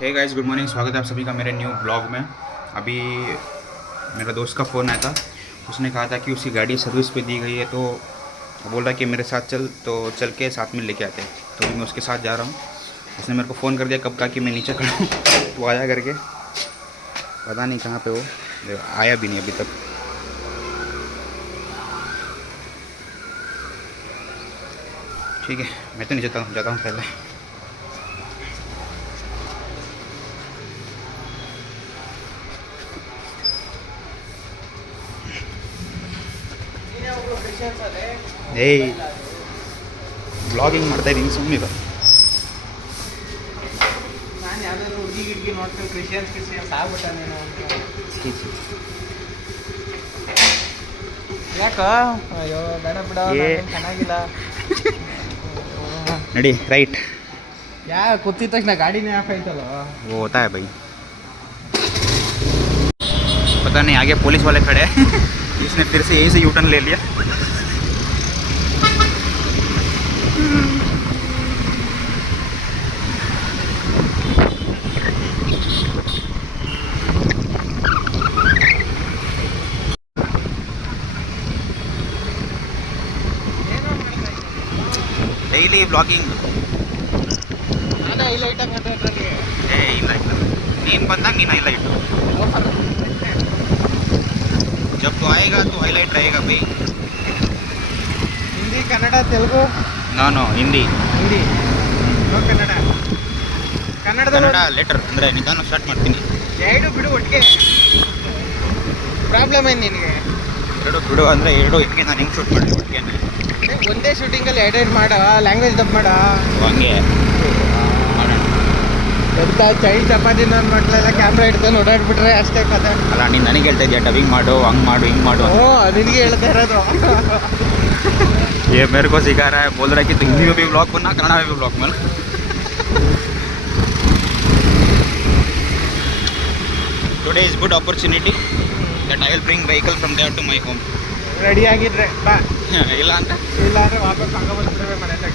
Hey guys, good morning. स्वागत है आप सभी का मेरे न्यू ब्लॉग में। अभी मेरा दोस्त का फ़ोन आया था। उसने कहा था कि उसकी गाड़ी सर्विस पे दी गई है, तो वो बोल रहा है कि मेरे साथ चल, तो चल के साथ में लेके आते हैं। तो मैं उसके साथ जा रहा हूँ। उसने मेरे को फ़ोन कर दिया कब का कि मैं नीचे खड़ा हूँ वो आया करके। पता नहीं कहाँ पे वो आया भी नहीं अभी तक। ठीक है, मैं तो नीचे जाता हूँ पहले। ಏ ಬ್ಲಾಗಿಂಗ್ ಮಾಡ್ತಾ ಇದ್ದೀನಿ, ಸುಮ್ಮನಿರು. ನಾನು ಯಾವ್ದಾದ್ರು ಹುಡುಗಿ ಗಿಡ್ಗಿ ನೋಡ್ತೀನಿ, ಕ್ರಿಶ್ಚಿಯನ್ಸ್ ಆಗ್ಬಿಟ್ಟಾನೇನೋ ಅಂತ. ಯಾಕೋ ಅಯ್ಯೋ ಬೇಡ ಬಿಡ, ಚೆನ್ನಾಗಿಲ್ಲ. ನಡಿ ರೈಟ್. ಕೂತಿದ ತಕ್ಷಣ ಗಾಡಿನೇ ಆಫ್ ಆಯ್ತಲ್ಲ. वो होता है भाई, पता नहीं आगे पुलिस वाले खड़े हैं इसने फिर से यहीं से यू टर्न ले लिया। Daily blogging. ನಾನೇ ಹೈಲೈಟ್ ಆಗಂದ್ರೆ ಅದರಲ್ಲಿ ಏ ಇಲ್ಲ ಇಲ್ಲ, ನೀನು ಬಂದಾಗ ನೀನು ಹೈಲೈಟು. जब तो आएगा तो हाईलाइट रहेगा भाई। ಹಿಂದಿ, ಕನ್ನಡ, ತೆಲುಗು. ನಾನು ಹಿಂದಿ ಹಿಂದಿ ಕನ್ನಡ. ಕನ್ನಡದಲ್ಲಿ ಕನ್ನಡ ಲೆಟರ್ ಅಂದರೆ ನಿಧಾನ ಸ್ಟಾರ್ಟ್ ಮಾಡ್ತೀನಿ. ಎರಡು ಬಿಡು ಒಟ್ಟಿಗೆ. ಪ್ರಾಬ್ಲಮ್ ಏನು ನಿನಗೆ? ಎರಡು ಬಿಡು ಅಂದರೆ ಎರಡು ಹೆಂಗೆ ನಾನು ಹೆಂಗೆ ಶೂಟ್ ಮಾಡಲಿ ಒಟ್ಟಿಗೆ? ಒಂದೇ ಶೂಟಿಂಗಲ್ಲಿ ಎಡಿಟ್ ಮಾಡ, ಲ್ಯಾಂಗ್ವೇಜ್ ಡಬ್ ಮಾಡ. ಹಂಗೆ ಮಾಡೋಣ. ಎಂತ ಚೈ ಚಪಾತಿ ನನ್ನ ಮಕ್ಕಳೆಲ್ಲ ಕ್ಯಾಮ್ರಾ ಹಿಡ್ಕೊಂಡು ಓಡಾಡ್ಬಿಟ್ರೆ ಅಷ್ಟೇ ಕತೆ. ಅಲ್ಲ, ನೀನು ನನಗೆ ಹೇಳ್ತಾ ಇದೆಯಾ ಡಬಿಂಗ್ ಮಾಡು, ಹಂಗೆ ಮಾಡು, ಹಿಂಗೆ ಮಾಡು. ಓ, ನಿನಗೆ ಹೇಳ್ತಾ ಇರೋದು. ये मेरे को सिखा रहा है, बोल रहा है कि तू हिंदी में भी ब्लॉग बनना, कन्नड़ा में भी ब्लॉग बन। Today is good opportunity that I will bring vehicle from there to my home. Ready ಆಗಿದ್ರೆ ಬಾ, ಇಲ್ಲ ಅಂತ ಇಲ್ಲ ಅಂದ್ರೆ ವಾಪಸ್ ಹಂಗ ಬಂದ್ಬಿಡ್ರೆ ಮನೆ ತಗ.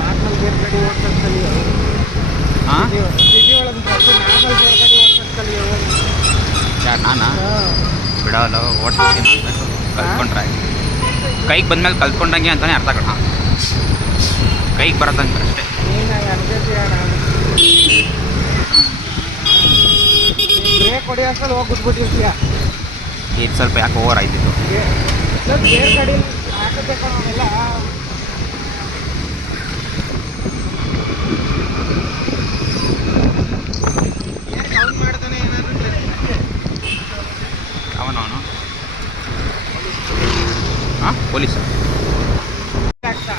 ನಾರ್ಮಲ್ ಗೇರ್ ಗಾಡಿ ಓಡ್ಸೋದು ಕಲಿಯೋ. ಹಾಂ, ಸಿಟಿ ಒಳಗೆ ನಾರ್ಮಲ್ ಗೇರ್ ಗಾಡಿ ಓಡ್ಸೋದು ಕಲಿಯೋ. ಯಾರು ನಾನಾ? ಬಿಡಲ್ಲ, ಓಡಿಸ್ತೀನಿ ಅನ್ಬೇಕು. ಕಲ್ತ್ಕೊಂಡ್ರೆ ಕೈಗೆ ಬಂದ್ಮೇಲೆ ಕಲ್ತ್ಕೊಂಡಂಗೆ ಅಂತಲೇ ಅರ್ಥ ಕಣ. ಕೈಗೆ ಬರೋದಂಗೆ ಅಷ್ಟೇ. ನೀನು ಅನ್ಕೋತೀಯ ನಾನು ಬ್ರೇಕ್ ಹೊಡಿ ಅಷ್ಟಲ್ಲಿ ಹೋಗಿ ಗುದ್ಬಿಟ್ಟಿರ್ತೀಯ. ಇದು ಸ್ವಲ್ಪ ಯಾಕೆ ಓವರ್ ಆಯ್ತಿತ್ತು. ಗೇರ್ ಗಾಡಿ ಹಾಕಬೇಕು ನಾವೆಲ್ಲ. ಸೌಂಡ್ ಮಾಡ್ತಾನೆ ಏನಾದ್ರು ಅವನು ಹಾಂ, ಪೊಲೀಸ್ ಆಗ್ತಾ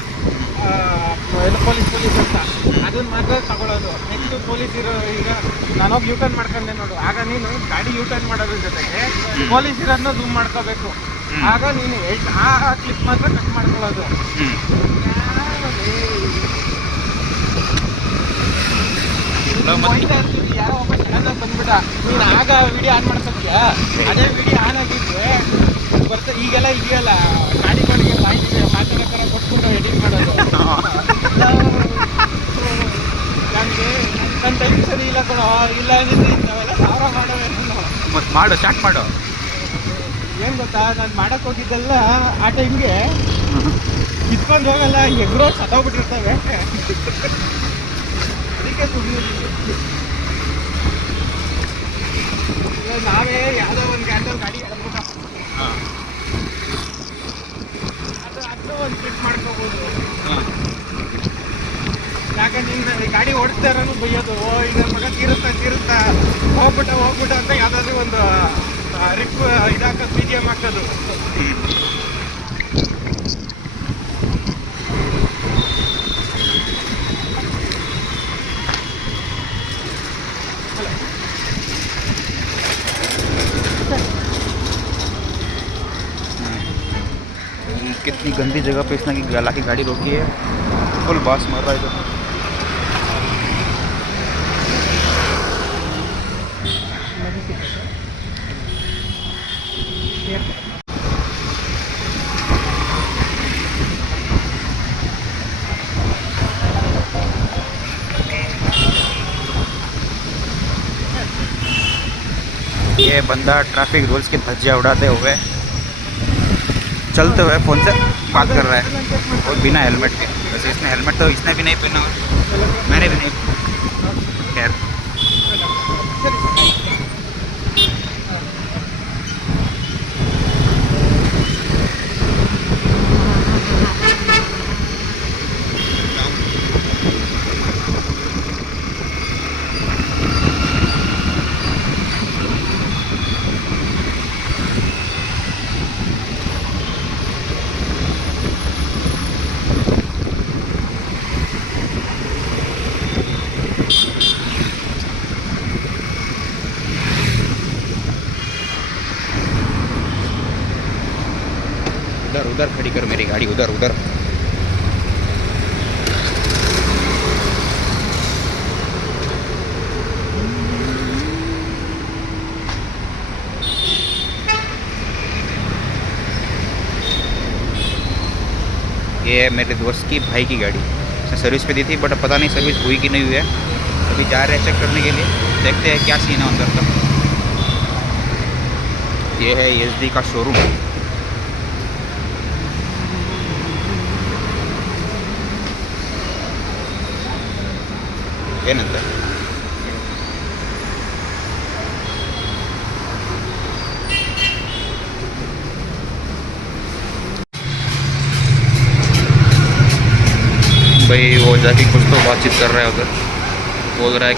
ಪೊಲೀಸ್ ಅಂತ ಅದನ್ನ ಮಾತ್ರ ತಗೊಳ್ಳೋದು. ನೆಕ್ಸ್ಟ್ ಪೊಲೀಸ್ ಇರೋ, ಈಗ ನಾನೋಗಿ ಯೂ ಟರ್ನ್ ಮಾಡ್ಕೊಂಡೆ ನೋಡು, ಆಗ ನೀನು ಗಾಡಿ ಯೂ ಟರ್ನ್ ಮಾಡೋದ್ರ ಜೊತೆಗೆ ಪೊಲೀಸ್ ಇರೋದನ್ನ ಝೂಮ್ ಮಾಡ್ಕೋಬೇಕು. ಆಗ ನೀನು ಆ ಕ್ಲಿಪ್ ಮಾತ್ರ ಕಟ್ ಮಾಡ್ಕೊಳ್ಳೋದು. ಯಾರೋ ಒಬ್ಬ ಸಡನ್ನಾಗಿ ಬಂದ್ಬಿಟ್ಟ, ನೀನು ಆಗ ವಿಡಿಯೋ ಆನ್ ಮಾಡ್ಕೊತೀಯ. ಅದೇ ವಿಡಿಯೋ ಆನ್ ಆಗಿದ್ರೆ ಈಗೆಲ್ಲ ಇದೆಯಲ್ಲ, ಗಾಡಿಗಳಿಗೆ ಮಾತಾಡೋಕ್ಕಾರ ಕೊಟ್ಬಿಟ್ಟು ಎಡಿಟ್ ಮಾಡೋದು. ನನಗೆ ನನ್ನ ಟೈಮ್ ಸರಿ ಇಲ್ಲ ಕೊಡೋ, ಇಲ್ಲ ಅಂದ್ರೆ ನಾವೆಲ್ಲ ಸಾವಿರ ಮಾಡೋವೇನು. ಮತ್ತು ಮಾಡು, ಸ್ಟಾರ್ಟ್ ಮಾಡು. ಏನು ಗೊತ್ತಾ, ನಾನು ಮಾಡಕ್ಕೆ ಹೋಗಿದ್ದೆಲ್ಲ ಆ ಟೈಮ್ಗೆ ಕಿತ್ಕೊಂಡು ಹೋಗಲ್ಲ, ಎಗ್ರೋ ಸತ್ತೋಗ್ಬಿಟ್ಟಿರ್ತವೆ. ಅದಕ್ಕೆ ಸುಮ್ಮನೆ ನಾವೇ ಯಾವುದೋ ಒಂದು ಗ್ಯಾಸಲ್ಲಿ ಗಾಡಿ ಎಳ್ಬಿಟ್ಟು ಹಾಂ ಅದು ಒಂದು ಕ್ಲಿಕ್ ಮಾಡ್ಕೋಬೋದು. ಹಾಂ, ಯಾಕೆ ನಿನ್ನ ಗಾಡಿ ಓಡಿಸ್ತಾ ಇರೋನು ಬೈಯೋದು, ಓ ಈಗ ಮಗ ತೀರುತ್ತಾ ಹೋಗ್ಬಿಟ್ಟು ಅಂತ ಯಾವುದಾದ್ರೂ ಒಂದು ರಿಪ್ ಇದಾಕೋದು, ಬಿ ಜಿ ಎಮ್ ಹಾಕೋದು. कितनी गंदी जगह पे इसने की गाड़ी रोकी है। फुल बास मार रहा है इधर। ये बंदा ट्रैफिक रूल्स की धज्जियाँ उड़ाते हुए चलते हुए फ़ोन से बात कर रहा है और बिना हेलमेट के। वैसे इसने हेलमेट तो इसने भी नहीं पहना हुआ, मैंने भी नहीं। खैर उधर उधर खड़ी कर मेरी गाड़ी, उधर उधर। ये है मेरे दोस्त की भाई की गाड़ी, उसने सर्विस पे दी थी बट पता नहीं सर्विस हुई कि नहीं हुई है। अभी जा रहे हैं चेक करने के लिए, देखते हैं क्या सीन है अंदर का। ये है एसडी का शोरूम। ಏನಂತ भाई वो जाके कुछ तो बातचीत कर रहा है उधर, बोल रहा है